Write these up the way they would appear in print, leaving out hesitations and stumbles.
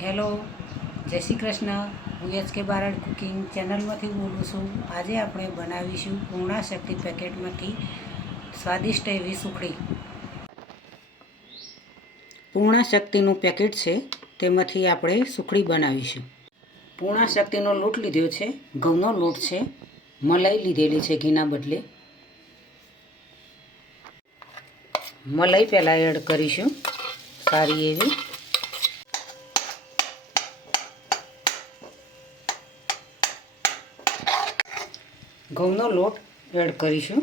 Hello, જય શ્રી કૃષ્ણ. હું HK. Barad cooking ચેનલમાંથી બોલું છું. આજે આપણે બનાવીશું પૂર્ણા શક્તિ પેકેટમાંથી સ્વાદિષ્ટ એવી સુખડી. પૂર્ણા શક્તિનું પેકેટ છે, તેમાંથી આપણે સુખડી બનાવીશું. પૂર્ણા શક્તિનો લોટ લીધો છે, ઘઉંનો લોટ છે, મલાઈ લીધેલી છે ઘીના બદલે. મલાઈ પહેલાં એડ કરીશું સારી એવી. ઘઉંનો લોટ એડ કરીશું.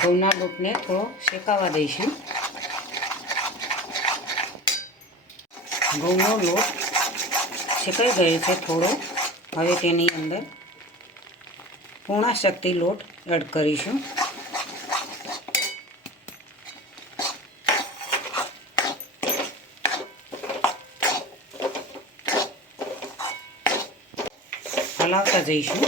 ઘઉંના લોટને થોડો શેકાવા દઈશું. ઘઉંનો લોટ શેકાઈ ગયો છે થોડો. હવે તેની અંદર પૂર્ણા શક્તિ લોટ એડ કરીશું. હલાવતા જઈશું.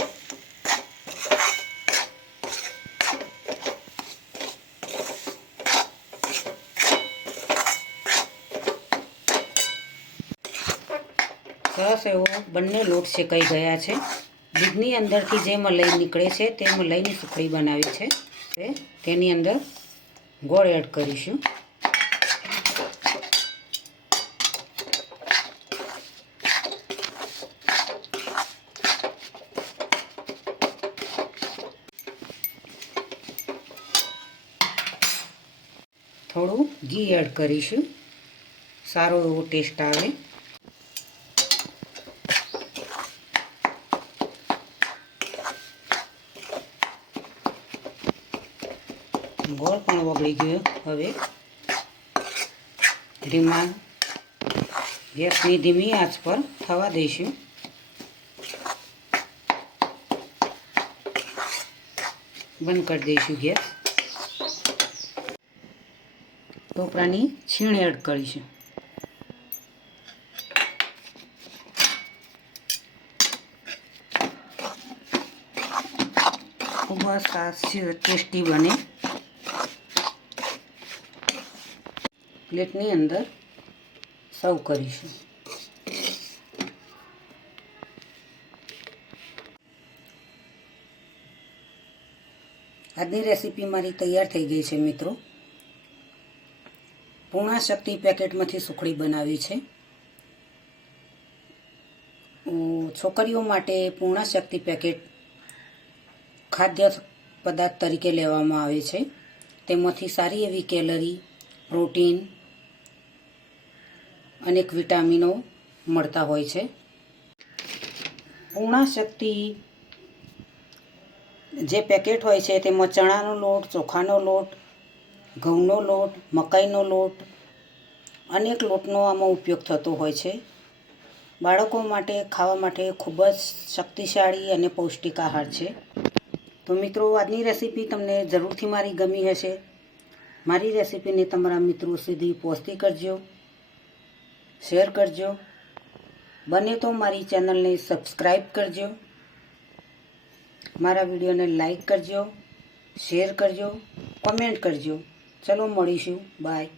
સરસ એવો બંને લોટ શેકાઈ ગયા છે. દૂધની અંદરથી જે મલાઈ નીકળે છે તે મલાઈની સુખડી બનાવી છે. હવે તેની અંદર ગોળ એડ કરીશું. થોડું ઘી એડ કરીશું, સારો એવો ટેસ્ટ આવે. ગોળ પણ ઓગળી ગયો. હવે ગેસની ધીમી આંચ પર થવા દઈશું. બંધ કરી દઈશું ગેસ. ટોપરાની છીણ એડ કરીશું. ખૂબ જ ટેસ્ટી બને. પ્લેટની અંદર સર્વ કરીશું. આજની રેસીપી મારી તૈયાર થઈ ગઈ છે મિત્રો. પૂર્ણા શક્તિ પેકેટમાંથી સુખડી બનાવી છે. છોકરીઓ માટે પૂર્ણા શક્તિ પેકેટ ખાદ્ય પદાર્થ તરીકે લેવામાં આવે છે. તેમાંથી સારી એવી કેલરી, પ્રોટીન, અનેક વિટામિનો મળતા હોય છે. પૂર્ણા શક્તિ જે પેકેટ હોય છે તેમાં ચણાનો લોટ, ચોખાનો લોટ, ઘઉંનો લોટ, મકાઈનો લોટ, અનેક લોટનો આમાં ઉપયોગ થતો હોય છે. બાળકો માટે ખાવા માટે ખૂબ જ શક્તિશાળી અને પૌષ્ટિક આહાર છે. તો મિત્રો, આજની રેસીપી તમને જરૂરથી મારી ગમી હશે. મારી રેસીપીને તમારા મિત્રો સુધી પહોંચતી કરજો, શેર કરજો. બને તો મારી ચેનલને સબસ્ક્રાઈબ કરજો. મારા વિડીયોને લાઈક કરજો, શેર કરજો, કોમેન્ટ કરજો. ચલો મળીશું. બાય.